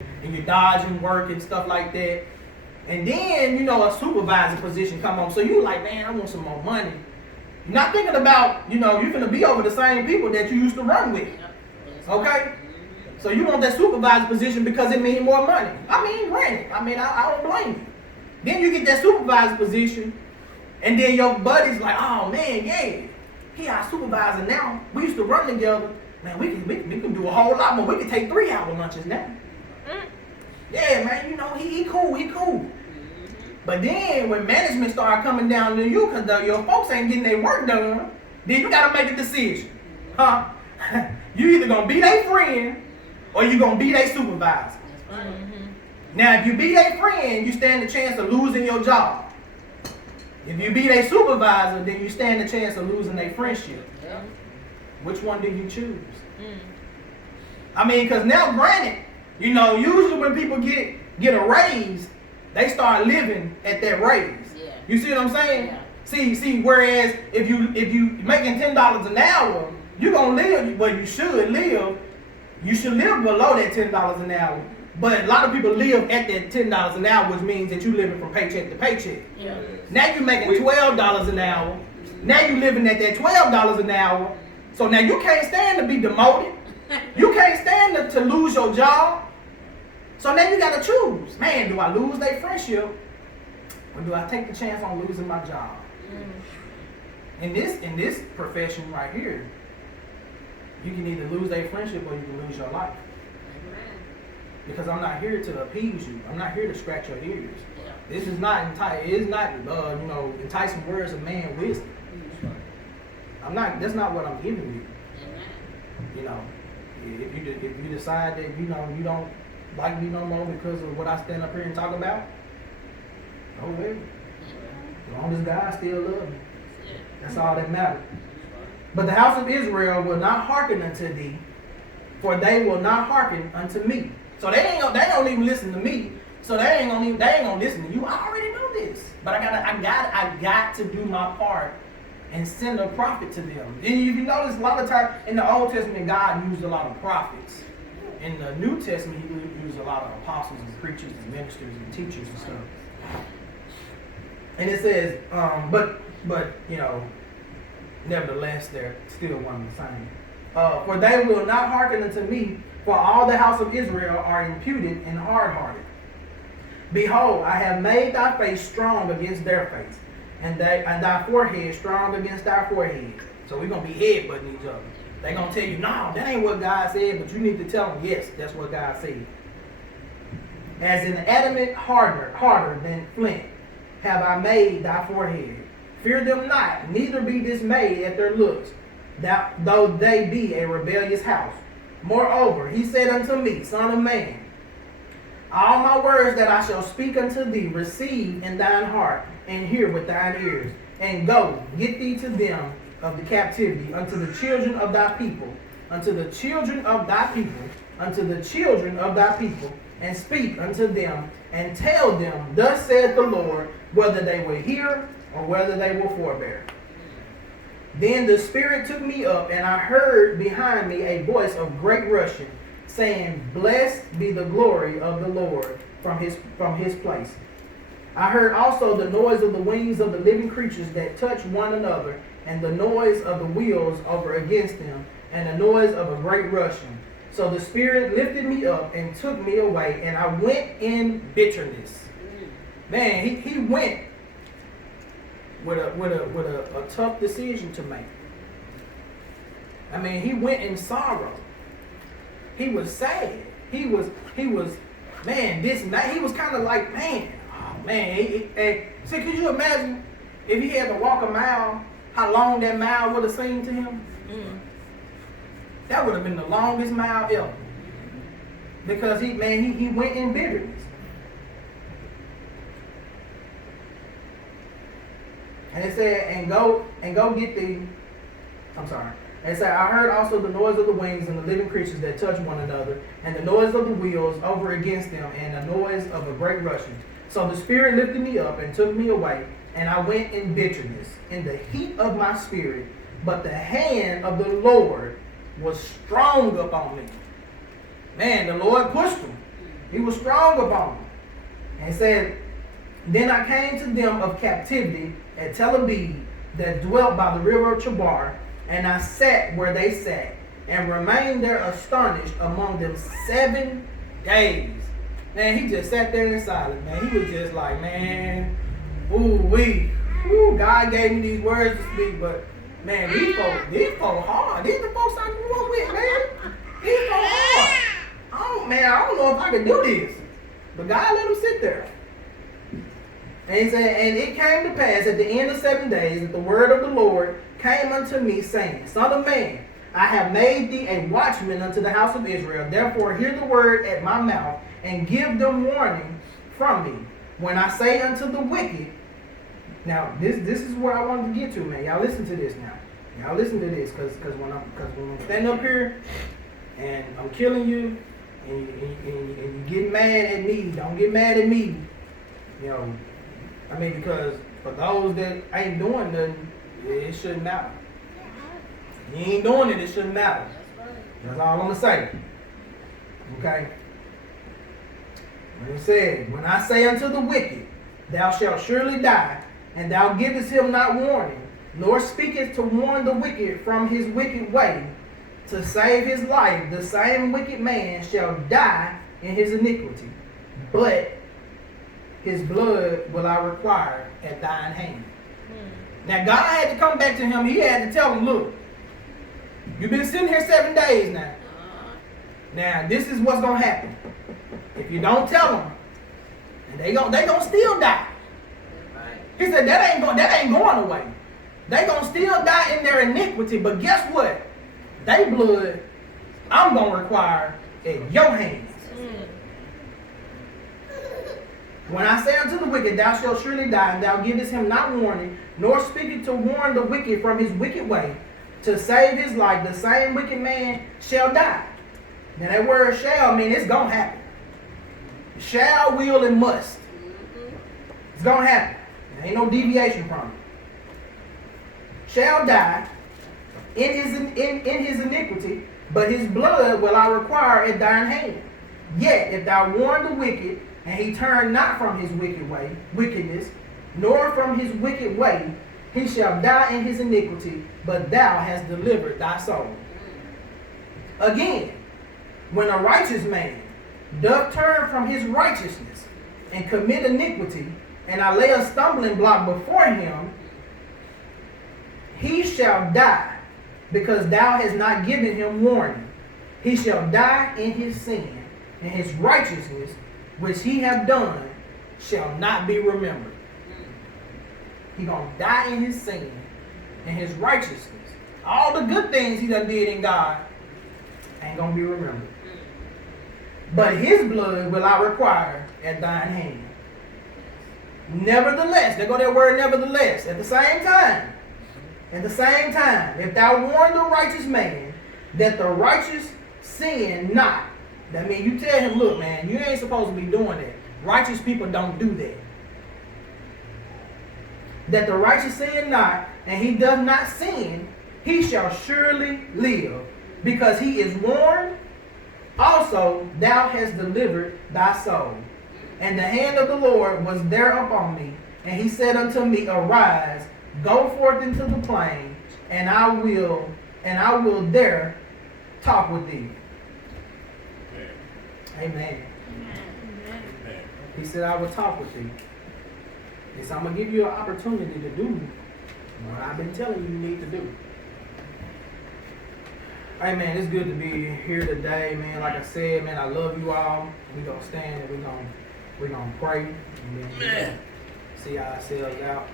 and you're dodging work and stuff like that. And then, a supervisor position come on. So you like, man, I want some more money. You're not thinking about, you're going to be over the same people that you used to run with. Okay? So you want that supervisor position because it means more money. Granted. I don't blame you. Then you get that supervisor position, and then your buddy's like, oh man, yeah, he our supervisor now. We used to run together. Man, we can do a whole lot more. We can take 3-hour lunches now. Yeah, man, he cool. But then when management started coming down to you because your folks ain't getting their work done, then you got to make a decision. Huh? You either going to be their friend or you going to be their supervisor. Now, if you be their friend, you stand a chance of losing your job. If you be their supervisor, then you stand a chance of losing their friendship. Yeah. Which one do you choose? Because now, granted, usually when people get a raise, they start living at that raise. Yeah. You see what I'm saying? Yeah. See. Whereas if you making $10 an hour, you're gonna live. Well, you should live. You should live below that $10 an hour. But a lot of people live at that $10 an hour, which means that you're living from paycheck to paycheck. Yeah. Now you're making $12 an hour. Now you're living at that $12 an hour. So now you can't stand to be demoted. You can't stand to lose your job. So now you got to choose. Man, do I lose their friendship, or do I take the chance on losing my job? In this profession right here, you can either lose their friendship or you can lose your life. Because I'm not here to appease you. I'm not here to scratch your ears. Yeah. This is not enticing words of man wisdom. That's not what I'm giving you. If you decide that you don't like me no more because of what I stand up here and talk about, oh well. As long as God still loves me. That's all that matters. But the house of Israel will not hearken unto thee, for they will not hearken unto me. So they don't even listen to me. So they ain't gonna listen to you. I already know this. But I got to do my part and send a prophet to them. And if you notice, a lot of times in the Old Testament, God used a lot of prophets. In the New Testament, he used a lot of apostles and preachers and ministers and teachers and stuff. And it says, but nevertheless, they're still one and the same. For they will not hearken unto me, for all the house of Israel are imputed and hard-hearted. Behold, I have made thy face strong against their face, and thy forehead strong against thy forehead. So we're going to be headbutting each other. They're going to tell you, no, that ain't what God said, but you need to tell them, yes, that's what God said. As an adamant harder than flint, have I made thy forehead. Fear them not, neither be dismayed at their looks, though they be a rebellious house. Moreover, he said unto me, Son of man, all my words that I shall speak unto thee, receive in thine heart, and hear with thine ears. And go, get thee to them of the captivity, unto the children of thy people, unto the children of thy people, unto the children of thy people, and speak unto them, and tell them, thus saith the Lord, whether they will hear, or whether they will forbear. Then the Spirit took me up, and I heard behind me a voice of great rushing, saying, Blessed be the glory of the Lord from his place. I heard also the noise of the wings of the living creatures that touch one another, and the noise of the wheels over against them, and the noise of a great rushing. So the Spirit lifted me up and took me away, and I went in bitterness. Man, he went with a tough decision to make. He went in sorrow. He was sad. He was dismayed. He was kind of like, man, oh man. See, could you imagine if he had to walk a mile, how long that mile would have seemed to him? That would have been the longest mile ever. Because he went in bitterness. And it said, and go get thee. I'm sorry. And it said, I heard also the noise of the wings and the living creatures that touch one another, and the noise of the wheels over against them, and the noise of a great rushing. So the Spirit lifted me up and took me away, and I went in bitterness, in the heat of my spirit. But the hand of the Lord was strong upon me. Man, the Lord pushed him. He was strong upon them. And said, then I came to them of captivity at Tel Aviv, that dwelt by the river of Chabar, and I sat where they sat, and remained there astonished among them 7 days. Man, he just sat there in silence, man. He was just like, man, God gave me these words to speak, but man, these folks hard. These the folks I grew up with, man. These folks hard. I don't know if I can do this. But God let him sit there. And he said, and it came to pass at the end of 7 days that the word of the Lord came unto me, saying, Son of man, I have made thee a watchman unto the house of Israel. Therefore hear the word at my mouth, and give them warning from me. When I say unto the wicked, now this is where I wanted to get to, man. Y'all listen to this now. Y'all listen to this, because when I'm standing up here and I'm killing you, and you get mad at me, don't get mad at me. You know, I mean, because for those that ain't doing nothing, it shouldn't matter. You ain't doing it, it shouldn't matter. That's all I'm going to say. Okay? When it said, when I say unto the wicked, thou shalt surely die, and thou givest him not warning, nor speakest to warn the wicked from his wicked way, to save his life, the same wicked man shall die in his iniquity, but his blood will I require at thine hand. Now God had to come back to him. He had to tell him, look, you've been sitting here 7 days now. Now this is what's going to happen. If you don't tell them, and they gonna still die. He said that ain't going away. They gonna still die in their iniquity, but guess what? They blood, I'm going to require at your hands. When I say unto the wicked, thou shalt surely die, and thou givest him not warning, nor speakest to warn the wicked from his wicked way, to save his life, the same wicked man shall die. Now that word shall mean it's going to happen. Shall, will, and must. It's going to happen. There ain't no deviation from it. Shall die in his iniquity, but his blood will I require at thine hand. Yet if thou warn the wicked, and he turn not from his wickedness, nor from his wicked way, he shall die in his iniquity, but thou hast delivered thy soul. Again, when a righteous man doth turn from his righteousness, and commit iniquity, and I lay a stumbling block before him, he shall die, because thou hast not given him warning. He shall die in his sin, and his righteousness, which he have done, shall not be remembered. He gonna die in his sin, and his righteousness, all the good things he done did in God, ain't gonna be remembered. But his blood will I require at thine hand. Nevertheless, there go that word nevertheless, at the same time, if thou warn the righteous man that the righteous sin not, that means you tell him, look, man, you ain't supposed to be doing that. Righteous people don't do that. That the righteous sin not, and he does not sin, he shall surely live, because he is warned. Also, thou hast delivered thy soul. And the hand of the Lord was there upon me, and he said unto me, arise, go forth into the plain, and I will there talk with thee. Amen. Amen. He said, I will talk with thee. He said, I'm going to give you an opportunity to do what I've been telling you need to do. Hey, man, it's good to be here today, man. Like I said, man, I love you all. We're going to stand and we're gonna pray. And then see ourselves out.